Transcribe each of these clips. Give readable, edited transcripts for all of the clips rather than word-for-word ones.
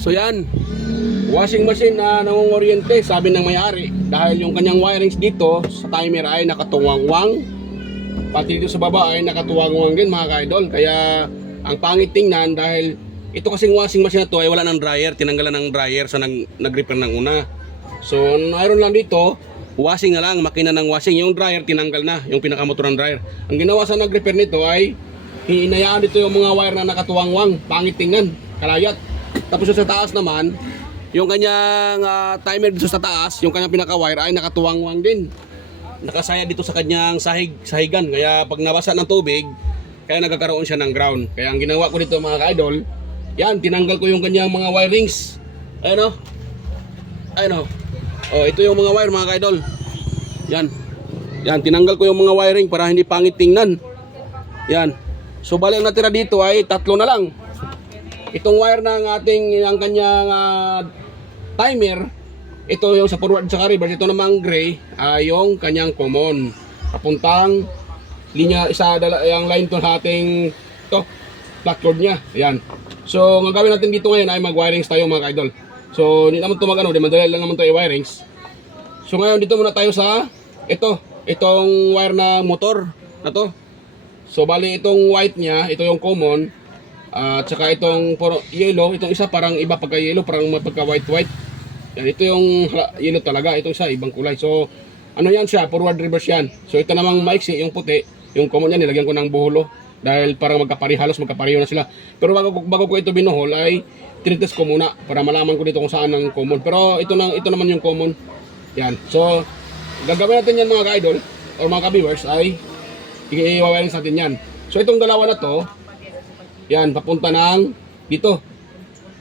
So yan, washing machine na nangunguryente, sabi ng may-ari, dahil yung kanyang wirings dito sa timer ay nakatuwangwang, pati dito sa baba ay nakatuwangwang din mga ka-idol. Kaya ang pangit tingnan dahil ito kasing washing machine na to ay wala ng dryer, tinanggalan ng dryer sa nag-repair ng una. So mayroon lang dito, washing na lang, makina ng washing. Yung dryer tinanggal na, yung pinakamotor ng dryer. Ang ginawa sa nag-repair nito ay hinayaan dito yung mga wire na nakatuwangwang, pangit tingnan, kalayat. Tapos sa taas naman, yung kanyang timer dito sa taas, yung kanyang pinaka-wire ay nakatuwangwang din. Nakasaya dito sa kanyang sahigan. Kaya pag nabasa ng tubig, kaya nagkakaroon siya ng ground. Kaya ang ginawa ko dito mga ka-idol, yan, tinanggal ko yung kanyang mga wirings. Ayun o. Ayun o. Oh, ito yung mga wire mga ka-idol. Yan. Yan, tinanggal ko yung mga wiring para hindi pangit tingnan. Yan. So bali ang natira dito ay tatlo na lang. Itong wire ng ating ang kanyang timer, ito yung sa forward sa reverse, ito namang gray ay yung kanyang common. Papuntang linya isa yung line to ating to flat cord niya. Ayan. So ang gagawin natin dito ngayon ay mag-wirings tayo mga ka-idol. So hindi naman ito magano, di madali lang naman ito i-wirings. So ngayon dito muna tayo sa itong wire na motor na to. So bali itong white niya, ito yung common. At saka itong yellow, itong isa parang iba pagka yellow, parang pagka white. Yan, ito yung yellow talaga, itong isa ibang kulay. So ano yan siya, forward reverse yan. So ito namang maiksi, yung puti, yung common yan, nilagyan ko ng buholo. Dahil parang halos magkapareho na sila. Pero bago ko ito binuhol ay tinitest ko muna para malaman ko dito kung saan ang common. Pero ito naman yung common. Yan. So gagawin natin yan mga ka-idol or mga ka-viewers ay i-wirings natin yan. So itong dalawa na to, yan, papunta ng dito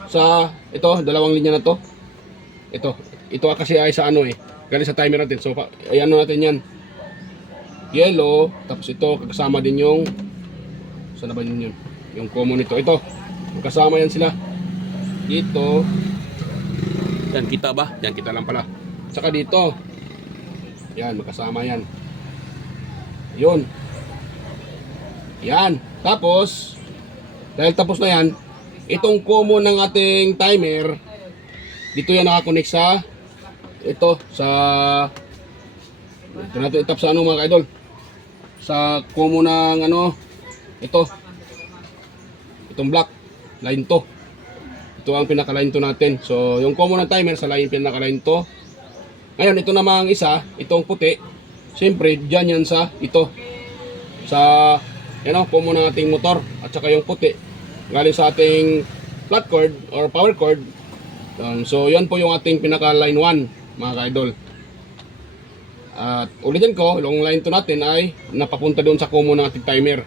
sa ito, dalawang linya na to. Ito kasi ay sa ano galing sa timer natin. So ayan natin yan. Yellow, tapos ito kasama din yung saan ba yun? Yung common nito. Ito, kasama yan sila. Dito. Yan, kita ba? Yan, kita lang pala. Saka dito. Yan, magkasama yan. Yun. Yan. Tapos dahil tapos na yan, itong common ng ating timer, dito yan nakakonect sa ito natin itap sa ano mga ka-idol, sa common ng ano, itong black line to. Ito ang pinaka line to natin. So yung common ng timer sa line pinaka line to. Ngayon ito namang isa, itong puti, siyempre dyan yan sa ito, sa common ng ating motor. At saka yung puti galing sa ating flat cord or power cord. So yan po yung ating pinaka line 1 mga ka-idol. At ulitin ko, yung line 2 natin ay napapunta doon sa common ng ating timer.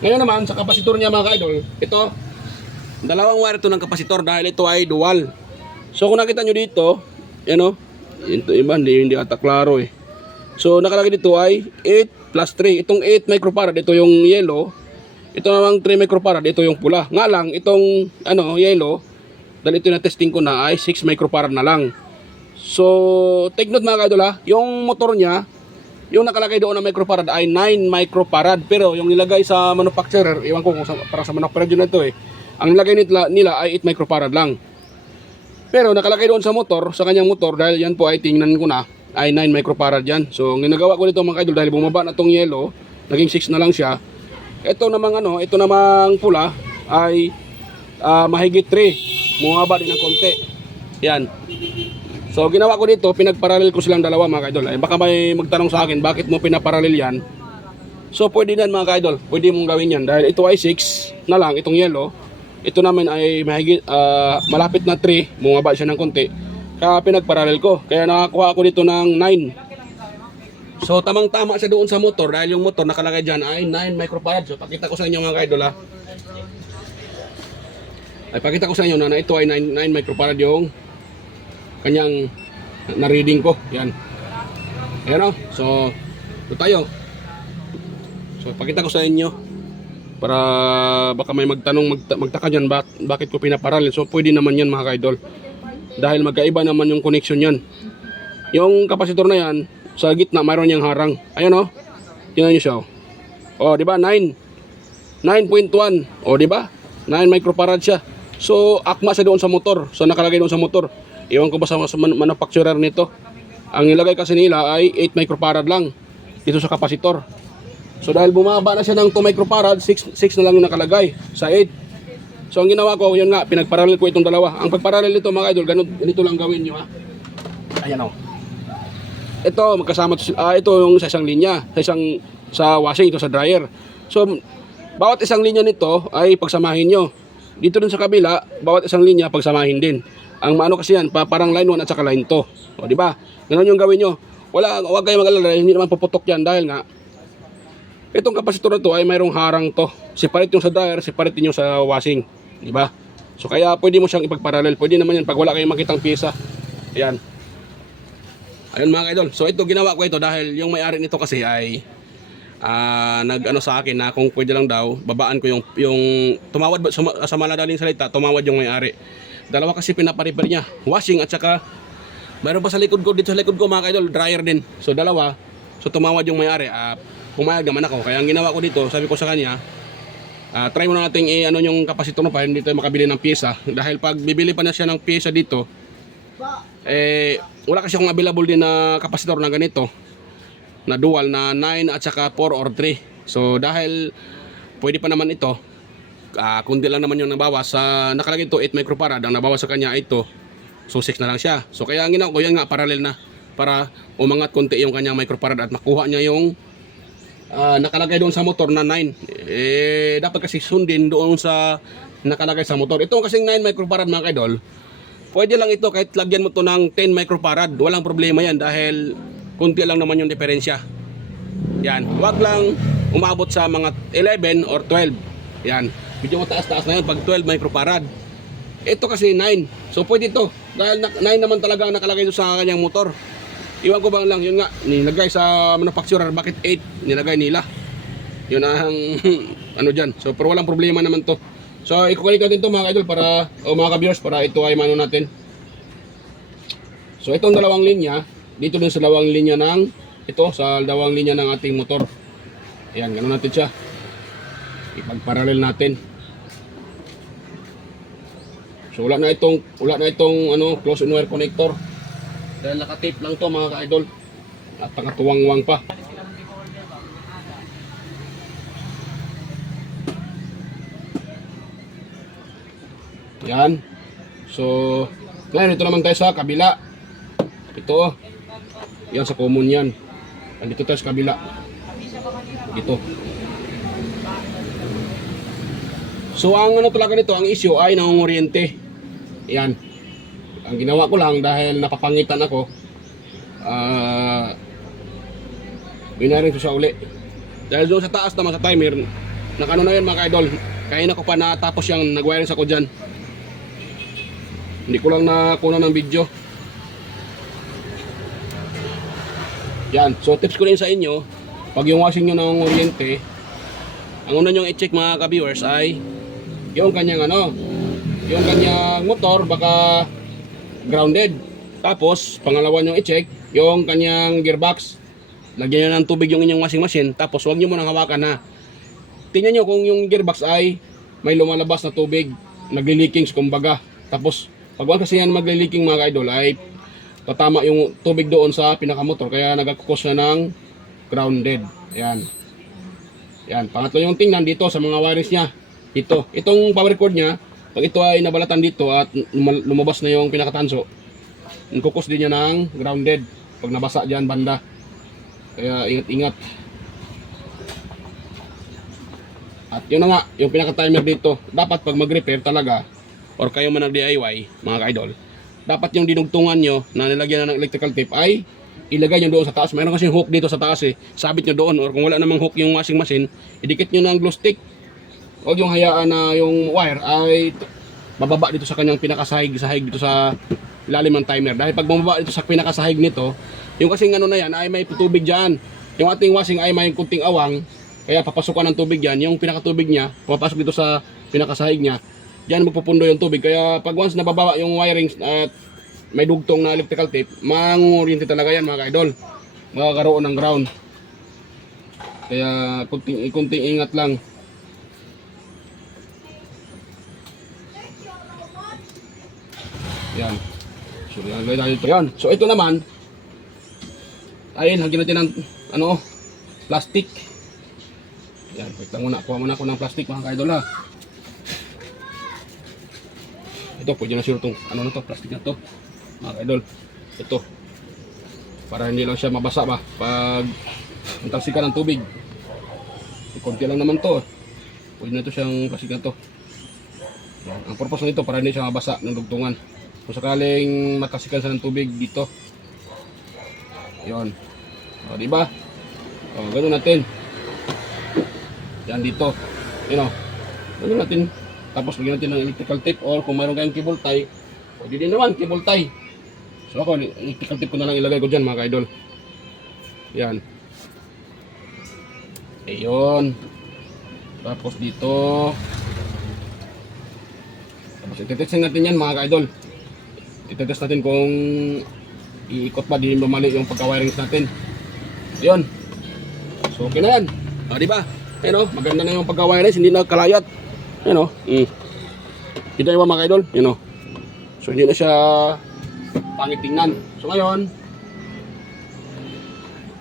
Ngayon naman sa kapasitor niya mga ka-idol, ito dalawang wire to ng kapasitor dahil ito ay dual. So kung nakita nyo dito, ito iba, hindi ata klaro So nakalagay dito ay 8 plus 3. Itong 8 microfarad, ito yung yellow. Ito namang 3 microfarad, ito yung pula. Nga lang, itong yellow, dahil ito na testing ko na ay 6 microfarad na lang. So take note mga ka-idol yung motor niya, yung nakalagay doon na microfarad ay 9 microfarad. Pero yung nilagay sa manufacturer, iwan ko kung para sa manufacturer na ito ang nilagay nila ay 8 microfarad lang. Pero nakalagay doon sa motor, sa kanyang motor, dahil yan po ay tingnan ko na, ay 9 microfarad yan. So ang ginagawa ko nito mga ka-idol, dahil bumaba na tong yellow, naging 6 na lang siya. Ito namang pula ay mahigit 3. Bumaba din ng konti. Yan. So ginawa ko dito, pinagparallel ko silang dalawa mga ka-idol. Baka may magtanong sa akin, bakit mo pinaparallel yan? So pwede yan mga ka-idol, pwede mong gawin yan. Dahil ito ay 6 na lang, itong yellow. Ito naman ay mahigit, malapit na 3. Bumaba siya ng konti. Kaya pinagparallel ko. Kaya nakakuha ako dito ng 9. So tamang-tama siya doon sa motor dahil yung motor nakalagay dyan ay 9 microfarad. So pakita ko sa inyo mga ka-idol ay pakita ko sa inyo na ito ay 9 microfarad yung kanyang na-reading ko. Yan. Ayan So ito tayo. So pakita ko sa inyo para baka may magtaka dyan bakit ko pinaparallel. So pwede naman yan mga ka-idol dahil magkaiba naman yung connection yan. Yung kapasitor na yan sa gitna mayroon niyang harang. Ayun tingnan niyo siya di ba 9.1. di ba 9 microfarad siya. So akma siya doon sa motor. So nakalagay doon sa motor. Iwan ko ba sa manufacturer nito. Ang nilagay kasi nila ay 8 microfarad lang dito sa kapasitor. So dahil bumaba na siya ng 2 microfarad, 6 na lang yung nakalagay sa 8. So ang ginawa ko, yun nga, pinagparallel ko itong dalawa. Ang pagparallel nito mga idol, ganito lang gawin nyo ha. Ayan o. Ito, magkasama ito yung sa isang linya, sa washing, ito sa dryer. So, bawat isang linya nito ay pagsamahin nyo. Dito din sa kabila, bawat isang linya pagsamahin din. Ang ano kasi yan, parang line 1 at saka line 2. O, di ba? Ganun yung gawin nyo. Huwag kayong mag-alala, hindi naman puputok yan dahil nga, itong kapasitor na to ay mayroong harang to. Separate yung sa dryer, separate din yung sa washing. Di ba? So, kaya pwede mo siyang ipagparallel. Pwede naman yan pag wala kayong makitang pyesa. Ayan. Ayun mga idol. So ito ginawa ko ito dahil yung may-ari nito kasi ay nag-ano sa akin na kung pwede lang daw babaan ko yung tumawad sa maladaling salita, tumawad yung may-ari. Dalawa kasi pinaparepair niya, washing at saka mayroon pa sa likod ko, dito sa likod ko mga idol, dryer din. So dalawa. So tumawad yung may-ari. Pumayag naman ako. Kaya ang ginawa ko dito, sabi ko sa kanya, try muna natin ano yung kapasitor mo pa hindi tayo makabili ng pyesa dahil pag bibili pa na siya ng pyesa dito wala kasi akong available din na kapasitor na ganito na dual na 9 at saka 4 or 3. So dahil pwede pa naman ito, kundi lang naman yung nabawas sa nakalagay ito 8 microfarad, ang nabawas sa kanya ito, so 6 na lang siya. So kaya ang ginawa ko yan nga parallel na para umangat konti yung kanyang microfarad at makuha niya yung nakalagay doon sa motor na 9. Dapat kasi sundin doon sa nakalagay sa motor. Ito kasing 9 microfarad mga idol, pwede lang ito kahit lagyan mo to ng 10 microfarad. Walang problema yan dahil kunti lang naman yung diferensya. Yan. Huwag lang umabot sa mga 11 or 12. Yan. Medyo mataas-taas na yun pag 12 microfarad. Ito kasi 9. So pwede ito. Dahil 9 naman talaga ang nakalagay doon sa kanyang motor. Iwan ko bang lang. Yun nga. Nilagay sa manufacturer. Bakit 8? Nilagay nila. Yun ang ano dyan. So pero walang problema naman to. So, ikukulik natin ito mga idol para, o mga ka-viewers, para ito ay mano natin. So, itong dalawang linya, dito din sa dalawang linya ng, ito, sa dalawang linya ng ating motor. Ayan, ganoon natin siya. Ipag-parallel natin. So, wala na itong ano, close-in wire connector. Dahil naka-tape lang to mga ka-idol. At nakatuwang-wang pa. Yan. So, ngayon ito naman tayo sa kabila. Ito. Yan sa common yan. Andito tayo sa kabila. Dito. So, ang ano talaga nito, ang issue ay nangunguryente. Yan. Ang ginawa ko lang dahil napapangitan ako, binaring ko siya uli. Dahil doon sa taas naman sa timer, nakano na yan mga idol. Kaya na ko pa natapos yung nag-wiring sa ko dyan. Hindi ko lang nakuna ng video. Yan. So tips ko rin sa inyo, pag yung washing nyo ng kuryente, ang una nyo i-check mga ka-viewers ay yung kanyang ano, yung kanyang motor baka grounded. Tapos pangalawa nyo i-check yung kanyang gearbox. Lagyan nyo ng tubig yung inyong washing machine. Tapos huwag nyo munang hawakan na. Tingnan nyo kung yung gearbox ay may lumalabas na tubig, nagli-leakings kumbaga. Tapos pag wala kasi yan magli-leaking mga idol ay tatama yung tubig doon sa pinakamotor kaya nagkakos na ng grounded. Ayan. Yan. Pangatlo yung tingnan dito sa mga wirings niya. Itong power cord niya, pag ito ay nabalatan dito at lumabas na yung pinakatanso, nagkukos din niya ng grounded pag nabasa dyan banda. Kaya ingat-ingat. At yun na nga, yung pinaka-timer dito, dapat pag mag-repair talaga, or kayo man nag-DIY, mga ka-idol, dapat yung dinugtungan nyo na nilagyan na ng electrical tape ay ilagay nyo doon sa taas. Mayroon kasing hook dito sa taas sabit nyo doon, or kung wala namang hook yung washing machine, idikit nyo ng glue stick. Huwag yung hayaan na yung wire ay bababa dito sa kanyang pinakasahig dito sa ilalim ng timer. Dahil pag bumaba dito sa pinakasahig nito, yung kasing ano na yan ay may tubig dyan. Yung ating washing ay may kunting awang, kaya papasukan ng tubig dyan. Yung pinakatubig niya, papasok dito sa pinakasahig niya, diyan magpupundo yung tubig. Kaya pag once nababa yung wiring at may dugtong na electrical tape, mangunguryente talaga yan mga ka-idol. Magkakaroon ng ground. Kaya kunting ingat lang. Yan. So, yan, tayo dito. Yan. So, ito naman, ay, lagyan natin ng, ano, plastic. Yan, wait lang muna. Kuha muna ako ng plastic, mga ka-idol, ha. Ito, pwede na siguro itong, ano na to, plastic na to, mga ka-idol. Ito. Para hindi lang siya mabasa ba, pag talsikan ng tubig. Konti lang naman to. Pwede na ito siyang plastic na to. Yan. Ang purpose nito, para hindi siya mabasa ng dugtungan. Kung sakaling matasikan sa ng tubig dito. Yun. O, diba? O, ganun natin. Yan dito. Yun o. Ganun natin. Tapos lagyan natin ng electrical tape or kung mayroon kayong cable tie, pwede din naman cable tie. So ako, electrical tape ko na lang ilagay ko dyan, mga ka-idol. Yan. Ayun. Tapos dito. Tapos itetestin natin yan, mga ka-idol. Itetest natin kung iikot ba, di ba mali yung pagka-wirings natin. Ayun. So okay na yan. O, diba? Ayun o, maganda na yung pagka-wirings, hindi na kalayat. Ayun o. Kita yung mga ka-idol. Ayun o. So hindi na siya pangit tingnan. So ngayon,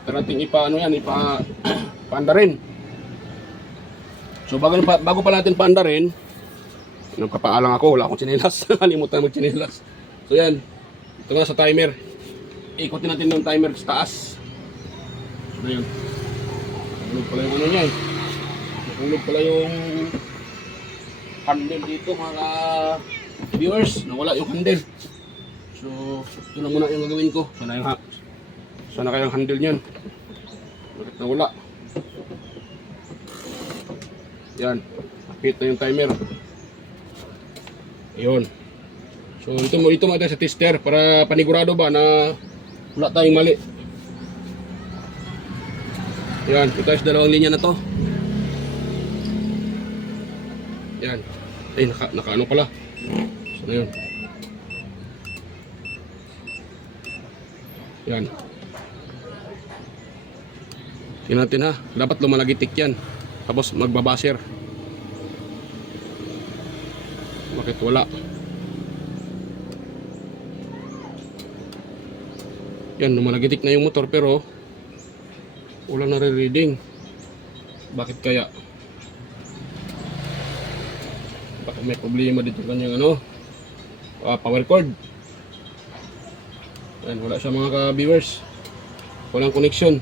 tarating ano yan, paanda rin. So bago pa natin paanda rin, nagpapaalang ako, wala akong tsinelas. Nakalimutan mag-tsinelas. So yan, ito nga sa timer. Ikutin natin yung timer sa taas. So yun. Nahulog pala yung ano niya eh. Nahulog pala yung handle dito, mga viewers. Nawala yung handle. So ito na muna yung gagawin ko. Sana kayang handle niyan. Bakit nawala? Yan. Nakit na yung timer. Ayun. So ito mo tayo sa tester para panigurado ba na wala tayong mali. Yan, ito tayo sa dalawang linya na to. Yan. Ay, naka ano pala. So na yun. Yan. Tingnan natin ha. Dapat lumalagitik yan. Tapos magbabaser. Bakit wala? Yan, lumalagitik na yung motor pero wala na re-reading. Bakit kaya? Bakit may problema dito kanyang ano? Power cord. Yan, wala siya mga ka-viewers. Walang connection.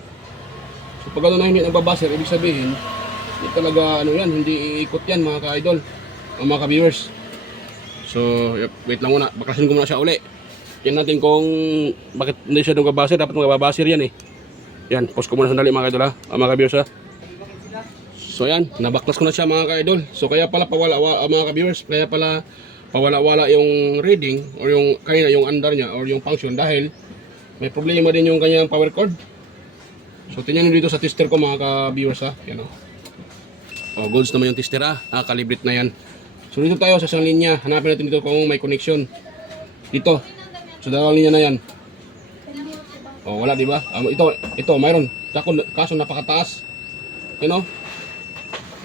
So pag ano na hindi nagbabaser, ibig sabihin hindi talaga ano yan, hindi iikot yan mga ka-idol, mga ka-viewers. So wait lang muna, baklasin ko muna siya uli. Yan natin kung bakit hindi siya nagbabaser. Dapat magbabaser yan eh. Yan, pause ko muna sandali mga ka-idol ha, mga ka-viewers ha. So yan, nabaklas ko na siya mga ka-idol. So kaya pala pawala mga ka-viewers, kaya pala pawala-wala yung reading or yung kaya yung andar niya or yung function dahil may problema din yung kanyang power cord. So tingnan niyo dito sa tester ko mga ka-viewers ha. Yan o. Oh, goods naman yung tester ha. Calibrate na yan. So dito tayo sa isang linya. Hanapin natin dito kung may connection. Dito. So dalawang linya na yan. Oh, wala di ba? Ito mayroon. Kaso napakataas. You know?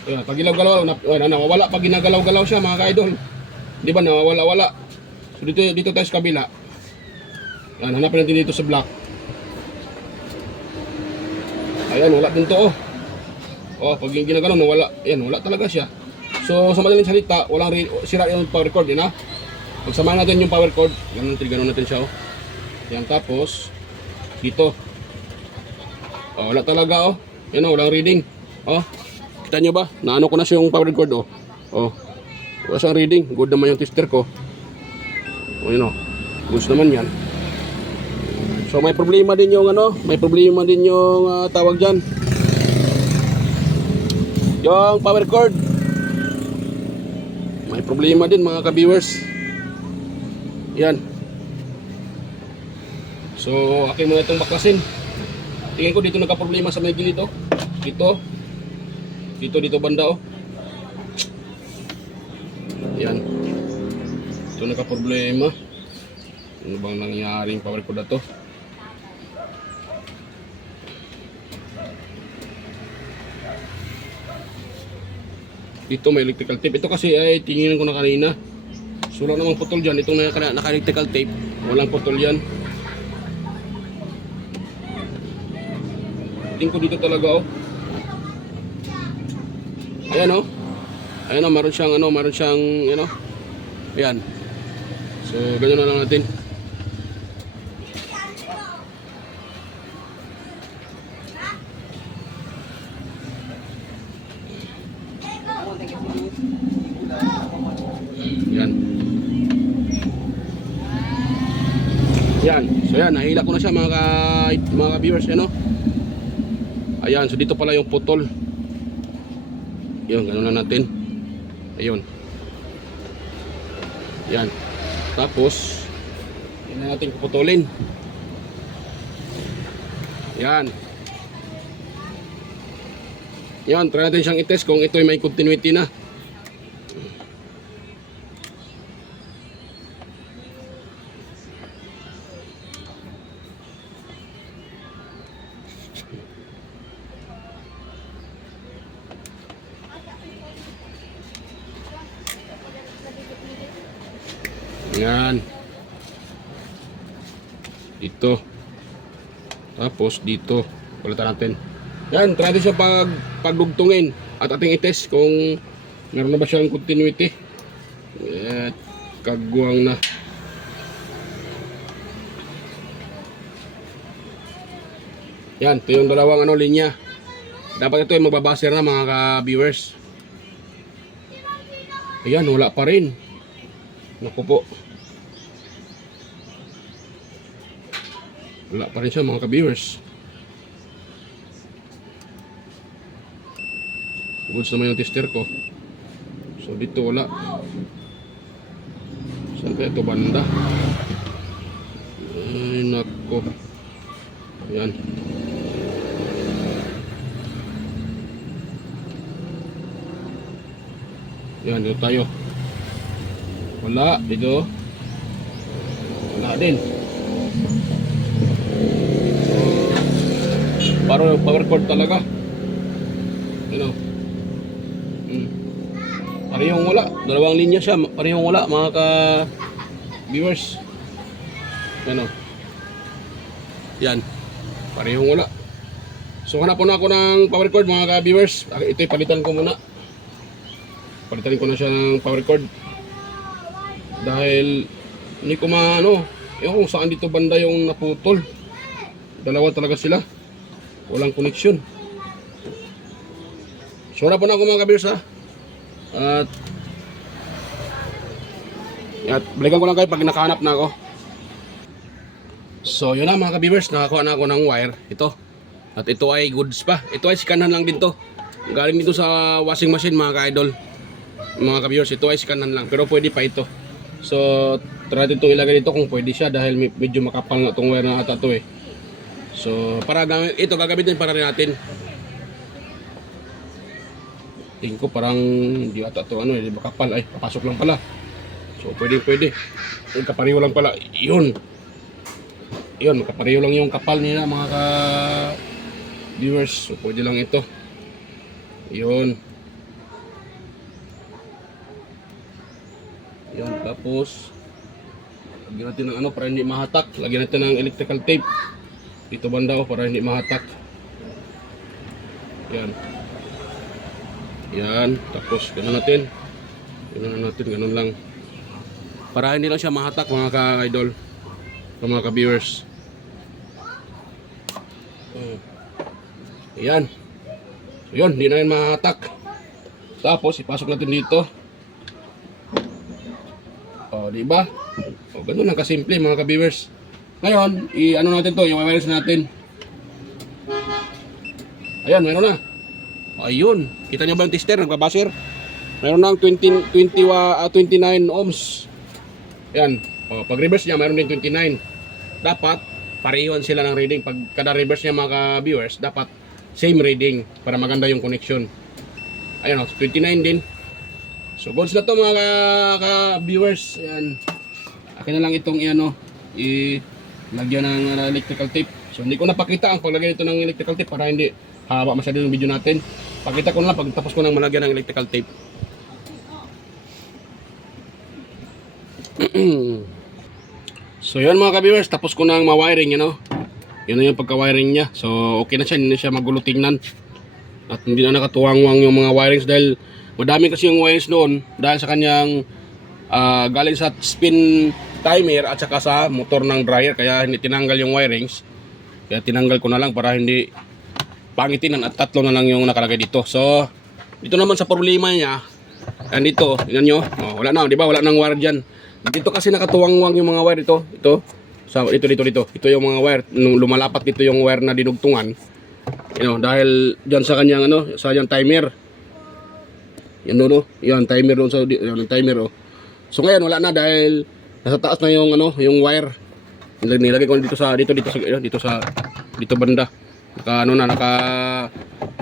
Ayan, pag galaw-galaw, nawawala pag ginagalaw-galaw siya mga ka-idol. Di ba nawawala-wala? So dito tayo sa kabila. Yan, hanapin natin dito sa block. Ayan, wala din to oh. Oh, pag yung ginagano, wala. Ayan, wala talaga siya. So, sa madaling salita, walang sira yung power cord, yun ha. Pagsamahan natin yung power cord, ganun natin siya oh. Yan, tapos, dito. Oh, wala talaga oh. Yan oh, walang reading. Oh, kita nyo ba? Naano ko na siya yung power cord oh. Oh, wala siyang reading. Good naman yung tester ko. Oh, yun oh. Goods naman yan. So, may problema din yung ano, may problema din yung tawag dyan. Yung power cord. May problema din mga ka-viewers. Yan. So, akin muna itong baklasin. Tingin ko dito nagka-problema sa may gilid oh. Dito banda oh. Yan. Ito nagka-problema. Ano bang nangyaring power cord na to? Dito may electrical tape. Ito kasi ay tinginan ko na kanina. So wala namang putol dyan. Itong naka-electrical tape, walang putol yan. Tingin ko dito talaga, oh. Ayan, oh. Ayan, oh, meron siyang, you know. Ayan. So, ganyan na lang natin. Yan. Yan. So yan, nahila ko na siya mga viewers, ano? Ayan, so dito pala yung putol. Yun, ganoon na natin. Ayun. Yan. Tapos, yan na natin puputulin. Yan. Yan, try natin siyang i-test kung ito ay may continuity na. Yan. Dito. Tapos dito. Palitan natin. Yan, try natin siya pagdugtungin at ating i-test kung meron na ba siyang continuity. At kagwang na. Yan, ito yung dalawang linya. Dapat ito ay magbabaser na mga ka-viewers. Ayan, wala pa rin. Naku po. Wala pa rin siya mga ka-viewers. Goods naman yung tester ko. So dito wala. Saan kaya ito banda? Ay nako. Ayan. Yan, dito tayo. Wala, dito. Wala din. Parang power cord talaga. Ano? Parehong wala. Dalawang linya siya. Parehong wala mga ka-viewers. Ano? Yan. Parehong wala. So hanap po na ako ng power cord mga ka-viewers. Ito'y palitan ko muna. Palitan ko na siya ng power cord. Dahil hindi ko yung kung saan dito banda yung naputol. Dalawa talaga sila. Walang connection. Sura po na ako mga ka-viewers, ha. At balikan ko lang kayo pag nakahanap na ako. So yun na mga ka-viewers, nakakuha na ako ng wire. Ito. At ito ay goods pa. Ito ay sikanan lang din to. Galing dito sa washing machine mga ka-idol. Mga ka-viewers, ito ay sikanan lang. Pero pwede pa ito. So try natin itong ilagay dito kung pwede siya. Dahil medyo makapal na itong wire na ata ito eh. So para ito gagamitin para rin natin. Tingin ko parang hindi ata ito di ba kapal, ay papasok lang pala. So pwede kapareho lang pala. Yun kapareho lang yung kapal nila mga ka-viewers. So pwede lang ito. Yun, tapos lagyan natin ng para hindi mahatak. Lagyan natin ng electrical tape dito banda para hindi mahatak. Yan, tapos ganun natin, ganun lang para hindi lang siya mahatak mga ka-idol, mga ka-viewers. Yan, so yun, hindi na rin mahatak. Tapos ipasok natin dito. Diba? Ganun lang kasimple mga ka-viewers. Ngayon, natin to, yung wireless natin. Ayan, meron na. Ayun, kita nyo ba yung tester, nagbabaser? Meron na 29 ohms. Ayan, pag reverse niya, meron din 29. Dapat, parehon sila ng reading. Pag kada reverse niya mga viewers, dapat same reading para maganda yung connection. Ayan, 29 din. So, goods na to mga ka-viewers. Ayan, akin na lang itong lagyan ng electrical tape. So hindi ko napakita ang paglagay ito ng electrical tape para hindi haba masyado yung video natin. Pakita ko na lang pag tapos ko ng malagyan ng electrical tape. So yun mga ka-viewers, tapos ko nang ma-wiring, you know. Yun na yung pagka-wiring niya. So okay na siya, hindi na siya magulo tingnan. At hindi na nakatuwang-wang yung mga wirings dahil madami kasi yung wirings noon dahil sa kanyang galing sa spin timer at saka sa motor ng dryer, kaya hindi tinanggal yung wirings. Kaya tinanggal ko na lang para hindi pangitin, at tatlo na lang yung nakalagay dito. So dito naman sa problema niya, andito, tingnan nyo, wala na, di ba? Wala nang wire dyan. Dito kasi nakatuwang-wang yung mga wire ito. Ito yung mga wire. Nung lumalapat dito yung wire na dinugtungan, dahil dyan sa kanyang sa kanyang timer. Yan doon, yan timer doon sa yan timer. So ngayon wala na dahil nasa taas na yung yung wire. Nilagay ko dito banda. Naka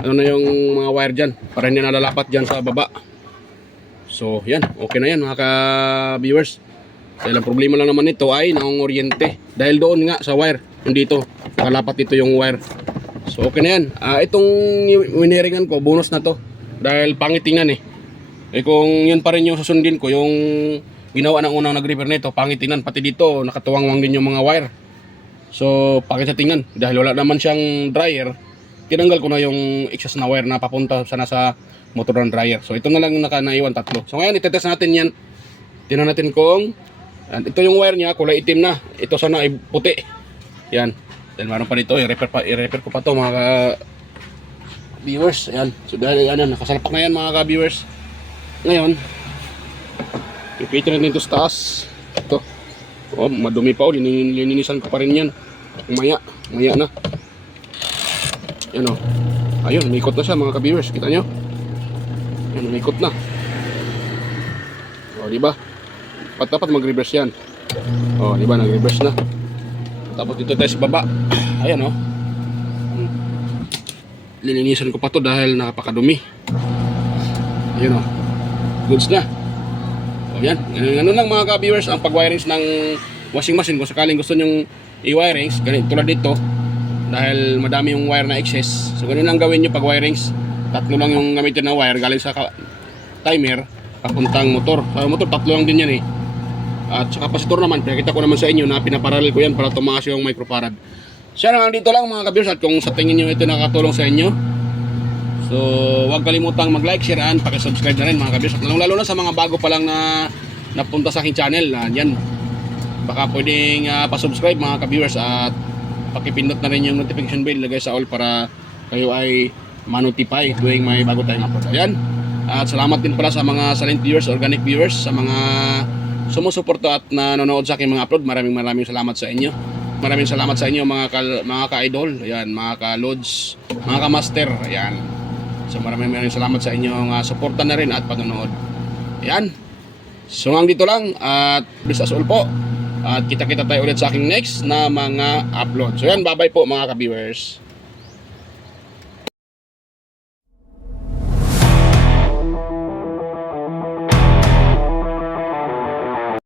na yung mga wire diyan para hindi nalalapat diyan sa baba. So yan, okay na yan mga ka-viewers. Dahil ang problema lang naman nito ay nangunguryente. Dahil doon nga sa wire, dito, nakalapat dito yung wire. So okay na yan. Itong winiringan ko, bonus na to. Dahil pangit tingnan kung yun pa rin yung susundin ko, yung ginawa ng unang nag-repair nito, pangit tingnan. Pati dito, nakatuwang-wang din yung mga wire. So pangit sa tingnan. Dahil wala naman siyang dryer, tinanggal ko na yung excess na wire na papunta sana sa motor ng dryer. So ito na lang yung naiwan, tatlo. So ngayon itetest natin yan. Tingnan natin kung ito yung wire niya, kulay itim na. Ito sana ay puti. Yan. Then meron pa dito, i-repair ko pa to mga viewers. Ayan. So dahil nakasalpak na yan mga viewers. Ngayon, ipito natin ito sa taas. Ito. Madumi pa lininisan ko pa rin yan. Maya na. Yan ayun, umikot na siya mga viewers. Kita nyo? Yan, umikot na. Diba? Dapat mag-reverse yan. Diba? Nag-reverse na. Tapos dito tayo sa baba. Ayan Lininisan ko pa to dahil nakapakadumi. Ayun goods na. Yan. Ganun lang mga ka-viewers ang pag-wirings ng washing machine. Kung sakaling gusto nyong i-wirings, ganito tulad dito. Dahil madami yung wire na excess. So ganun lang gawin nyo pag-wirings. Tatlo lang yung gamitin na wire galing sa timer papuntang motor. Sa motor tatlo lang din yan At sa kapasitor naman, pinakita ko naman sa inyo na pinaparallel ko yan para tumaas yung microfarad. Siya lang dito lang mga ka-viewers, at kung sa tingin nyo ito nakatulong sa inyo, so huwag kalimutang mag-like, share, and pakisubscribe na rin mga ka-viewers. Lalo na sa mga bago pa lang na napunta sa aking channel, yan, baka pwedeng pasubscribe mga ka-viewers, at pakipindot na rin yung notification bell, lagay sa all para kayo ay ma-notify tuwing may bago tayong upload. Ayan. At salamat din pala sa mga silent viewers, organic viewers, sa mga sumusuporto at nanonood sa aking mga upload. Maraming salamat sa inyo. Maraming salamat sa inyo mga ka-idol, ayan, mga ka-lods, mga ka-master, ayan. So maraming salamat sa inyo suporta na rin at panonood. Ayan. So hanggang dito lang, at bless us all po. At kita-kita tayo ulit sa aking next na mga upload. So yan, bye-bye po mga ka-viewers.